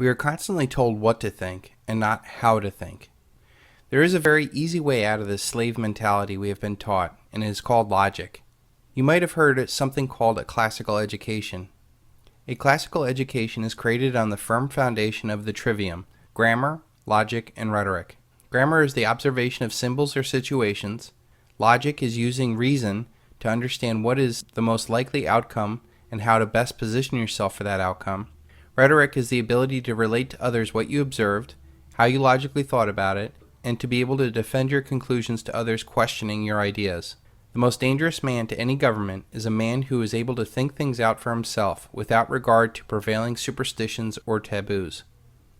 We are constantly told what to think and not how to think. There is a very easy way out of this slave mentality we have been taught, and it is called logic. You might have heard something called a classical education. A classical education is created on the firm foundation of the trivium: grammar, logic, and rhetoric. Grammar is the observation of symbols or situations. Logic is using reason to understand what is the most likely outcome and how to best position yourself for that outcome. Rhetoric is the ability to relate to others what you observed, how you logically thought about it, and to be able to defend your conclusions to others questioning your ideas. The most dangerous man to any government is a man who is able to think things out for himself without regard to prevailing superstitions or taboos.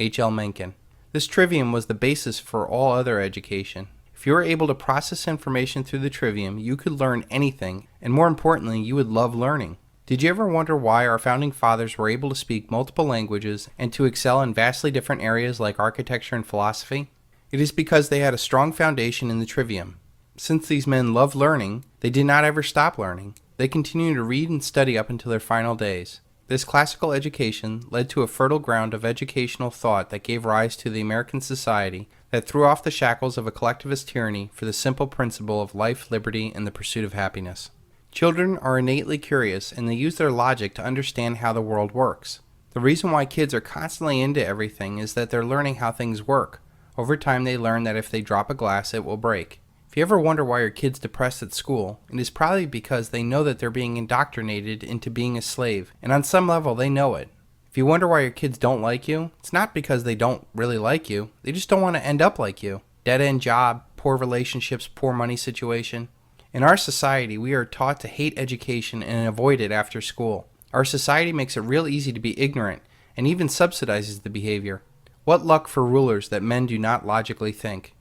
H.L. Mencken. This trivium was the basis for all other education. If you were able to process information through the trivium, you could learn anything, and more importantly, you would love learning. Did you ever wonder why our founding fathers were able to speak multiple languages and to excel in vastly different areas like architecture and philosophy? It is because they had a strong foundation in the trivium. Since these men loved learning, they did not ever stop learning. They continued to read and study up until their final days. This classical education led to a fertile ground of educational thought that gave rise to the American society that threw off the shackles of a collectivist tyranny for the simple principle of life, liberty, and the pursuit of happiness. Children are innately curious, and they use their logic to understand how the world works. The reason why kids are constantly into everything is that they're learning how things work. Over time, they learn that if they drop a glass, it will break. If you ever wonder why your kid's depressed at school, it is probably because they know that they're being indoctrinated into being a slave, and on some level, they know it. If you wonder why your kids don't like you, it's not because they don't really like you. They just don't want to end up like you. Dead-end job, poor relationships, poor money situation. In our society, we are taught to hate education and avoid it after school. Our society makes it real easy to be ignorant and even subsidizes the behavior. What luck for rulers that men do not logically think.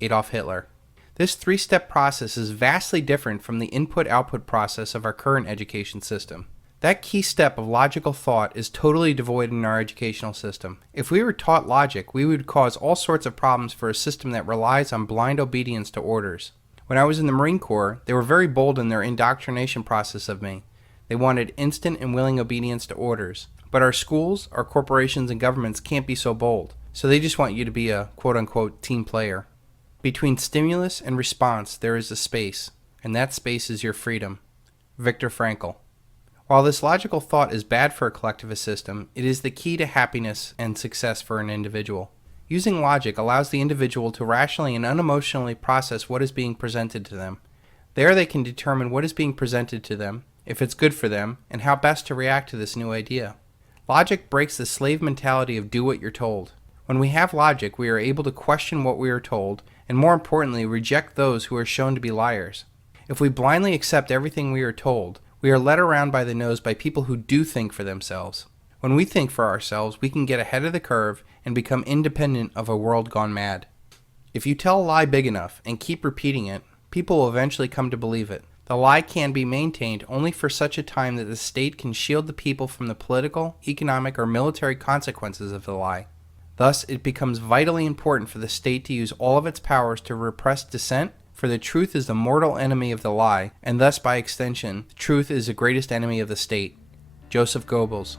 Adolf Hitler. This three-step process is vastly different from the input-output process of our current education system. That key step of logical thought is totally devoid in our educational system. If we were taught logic, we would cause all sorts of problems for a system that relies on blind obedience to orders. When I was in the Marine Corps, they were very bold in their indoctrination process of me. They wanted instant and willing obedience to orders. But our schools, our corporations, and governments can't be so bold. So they just want you to be a quote-unquote team player. Between stimulus and response, there is a space, and that space is your freedom. Viktor Frankl. While this logical thought is bad for a collectivist system, it is the key to happiness and success for an individual. Using logic allows the individual to rationally and unemotionally process what is being presented to them. There they can determine what is being presented to them, if it's good for them, and how best to react to this new idea. Logic breaks the slave mentality of do what you're told. When we have logic, we are able to question what we are told, and more importantly, reject those who are shown to be liars. If we blindly accept everything we are told, we are led around by the nose by people who do think for themselves. When we think for ourselves, we can get ahead of the curve and become independent of a world gone mad. If you tell a lie big enough and keep repeating it, people will eventually come to believe it. The lie can be maintained only for such a time that the state can shield the people from the political, economic, or military consequences of the lie. Thus, it becomes vitally important for the state to use all of its powers to repress dissent, for the truth is the mortal enemy of the lie, and thus, by extension, the truth is the greatest enemy of the state. Joseph Goebbels.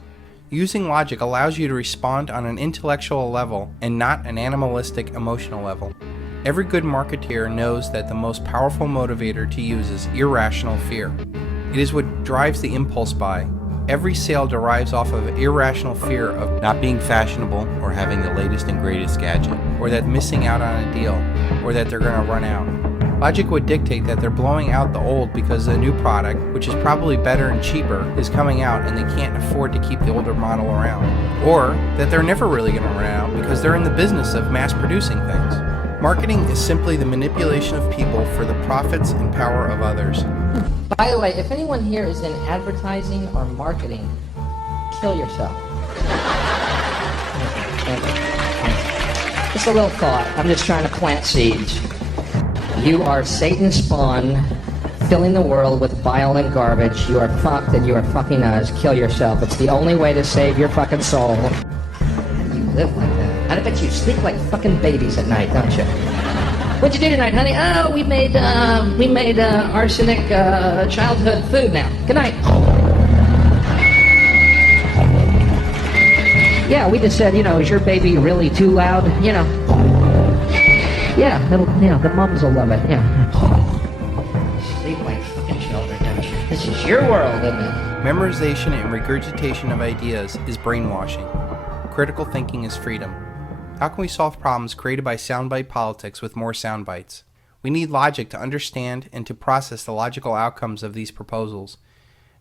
Using logic allows you to respond on an intellectual level and not an animalistic emotional level. Every good marketeer knows that the most powerful motivator to use is irrational fear. It is what drives the impulse buy. Every sale derives off of irrational fear of not being fashionable or having the latest and greatest gadget, or that missing out on a deal, or that they're going to run out. Logic would dictate that they're blowing out the old because a new product, which is probably better and cheaper, is coming out and they can't afford to keep the older model around. Or that they're never really going to run out because they're in the business of mass producing things. Marketing is simply the manipulation of people for the profits and power of others. By the way, if anyone here is in advertising or marketing, kill yourself. Just a little thought. I'm just trying to plant seeds. You are Satan's spawn, filling the world with bile and garbage. You are fucked and you are fucking us. Kill yourself. It's the only way to save your fucking soul. You live like that. I bet you sleep like fucking babies at night, don't you? What'd you do tonight, honey? Oh, we made arsenic childhood food now. Good night. Yeah, we just said, is your baby really too loud? Yeah, the mums will love it, yeah. Sleep like fucking children, don't you? This is your world, isn't it? Memorization and regurgitation of ideas is brainwashing. Critical thinking is freedom. How can we solve problems created by soundbite politics with more soundbites? We need logic to understand and to process the logical outcomes of these proposals.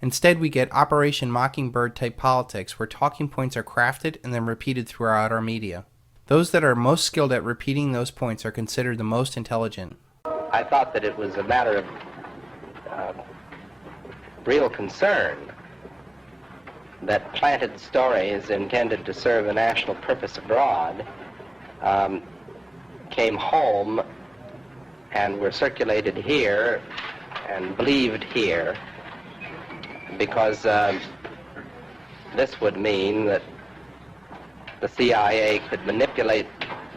Instead, we get Operation Mockingbird type politics where talking points are crafted and then repeated throughout our media. Those that are most skilled at repeating those points are considered the most intelligent. I thought that it was a matter of real concern that planted stories intended to serve a national purpose abroad came home and were circulated here and believed here, because this would mean that the CIA could manipulate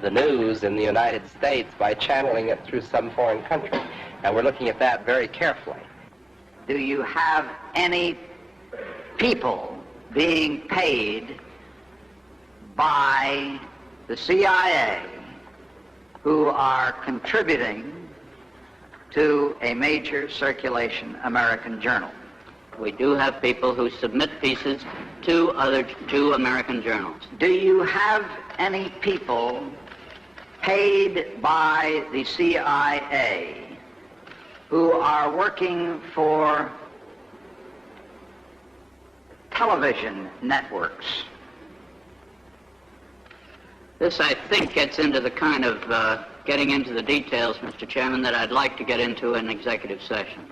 the news in the United States by channeling it through some foreign country. And we're looking at that very carefully. Do you have any people being paid by the CIA who are contributing to a major circulation American journal? We do have people who submit pieces to American journals. Do you have any people paid by the CIA who are working for television networks? This, I think, gets into the kind of getting into the details, Mr. Chairman, that I'd like to get into in executive session.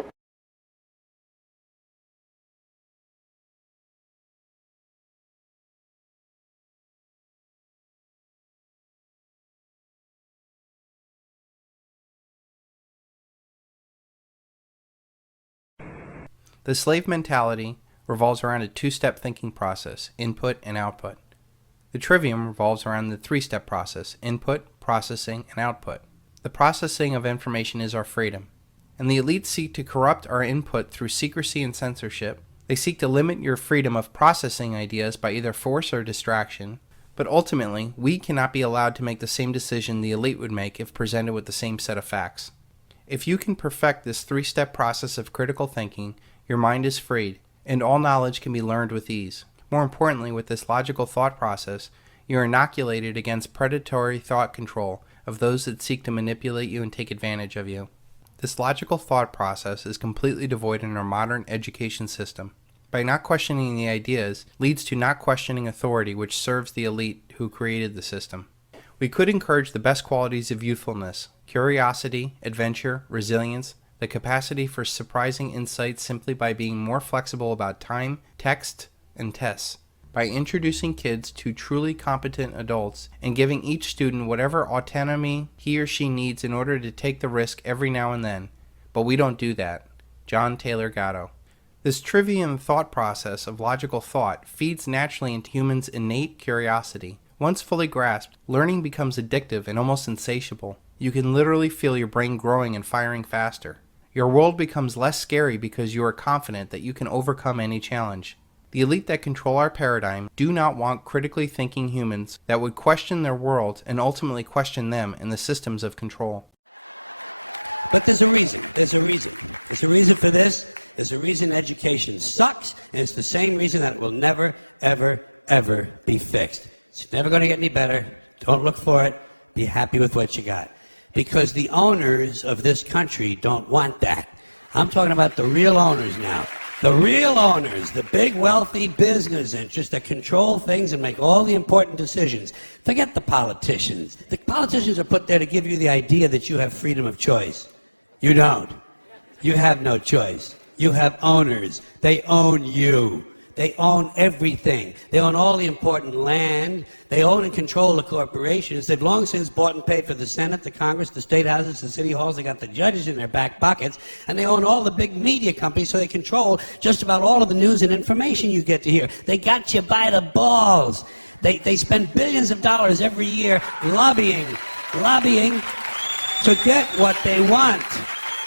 The slave mentality revolves around a two-step thinking process, input and output. The trivium revolves around the three-step process, input, processing, and output. The processing of information is our freedom, and the elites seek to corrupt our input through secrecy and censorship. They seek to limit your freedom of processing ideas by either force or distraction, but ultimately, we cannot be allowed to make the same decision the elite would make if presented with the same set of facts. If you can perfect this three-step process of critical thinking, your mind is freed, and all knowledge can be learned with ease. More importantly, with this logical thought process, you are inoculated against predatory thought control of those that seek to manipulate you and take advantage of you. This logical thought process is completely devoid in our modern education system. By not questioning the ideas leads to not questioning authority, which serves the elite who created the system. We could encourage the best qualities of youthfulness: curiosity, adventure, resilience, the capacity for surprising insights simply by being more flexible about time, text, and tests. By introducing kids to truly competent adults and giving each student whatever autonomy he or she needs in order to take the risk every now and then. But we don't do that. John Taylor Gatto. This trivium thought process of logical thought feeds naturally into humans' innate curiosity. Once fully grasped, learning becomes addictive and almost insatiable. You can literally feel your brain growing and firing faster. Your world becomes less scary because you are confident that you can overcome any challenge. The elite that control our paradigm do not want critically thinking humans that would question their world and ultimately question them and the systems of control. But there's a reason. There's a reason. There's a reason for this. There's a reason education sucks, and it's the same reason that it will never, ever, ever be fixed. It's never going to get any better. Don't look for it. Be happy with what you got. Because the owners of this country don't want that. I'm talking about the real owners now. The real owners, the big wealthy business interests that control things and make all the important decisions. Forget the politicians. The politicians are put there to give you the idea that you have freedom of choice. You don't. You have no choice. You have owners. They own you. They own everything. They own all the important land. They own and control the corporations. They've long since bought and paid for the Senate, the Congress, the state houses, the city halls. They got the judges in their back pockets. And they own all the big media companies, so they control just about all of the news and information you get to hear. They got you by the balls. They spend billions of dollars every year lobbying to get what they want.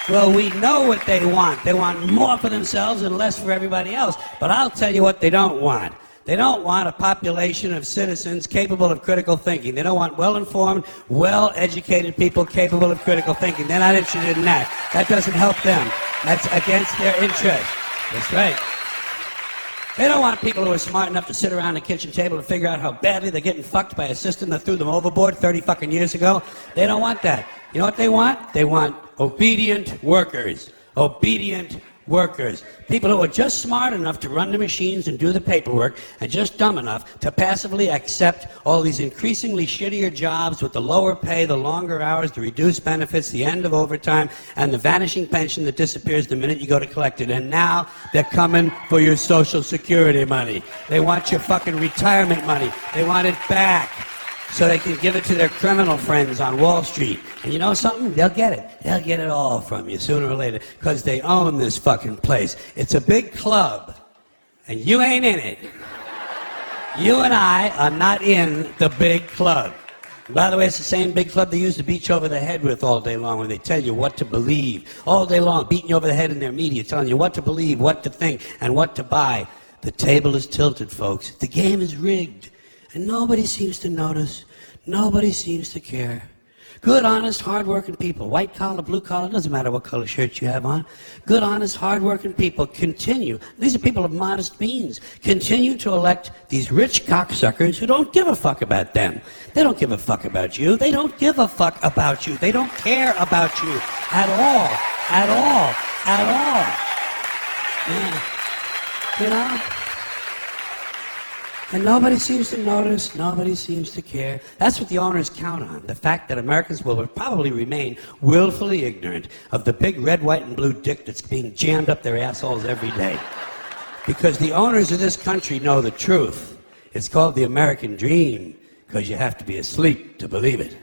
Well, we know what they want. They want more for themselves and less for everybody else. But I'll tell you what they don't want. They don't want a population of citizens capable of critical thinking. They don't want well-informed, well-educated people capable of critical thinking. They're not interested in that. That doesn't help them. That's against their interest. That's right. They don't want people who are smart enough to sit around the kitchen table and figure out how badly they're getting fucked by a system that threw them overboard 30 fucking years ago. They don't want that. You know what they want? They want obedient workers. Obedient workers. People who are just smart enough to run the machines and do the paperwork and just dumb enough to passively accept all these increasingly shittier jobs with the lower pay, the longer hours, the reduced benefits, the end of overtime, and the vanishing pension that disappears the minute you go to collect it. And now they're coming for your Social Security money. They want your fucking retirement money. They want it back so they can give it to their criminal friends on Wall Street. And you know something? They'll get it. They'll get it all from you sooner or later because they own this fucking place. It's a big club, and you ain't in it. You and I are not in the big club. By the way, it's the same big club they use to beat you over the head with all day long when they tell you what to believe. All day long, beating you over the head in their media, telling you what to believe, what to think, and what to buy. The table is tilted, folks. The game is rigged. And nobody seems to notice. Nobody seems to care. Good, honest, hard-working people, white collar, blue collar, doesn't matter what color shirt you have on. Good, honest, hard-working people continue. These are people of modest means. Continue to elect these rich cocksuckers who don't give a fuck about them. They don't give a fuck about you. They don't give a fuck about you. They don't care about you at all. At all. At all. Yeah. You know? And nobody seems to notice, nobody seems to care. That's what the owners count on, the fact that Americans will probably remain willfully ignorant of the big red, white, and blue dick that's being jammed up their assholes every day. Because the owners of this country know the truth. It's called the American dream, because you have to be asleep to believe it.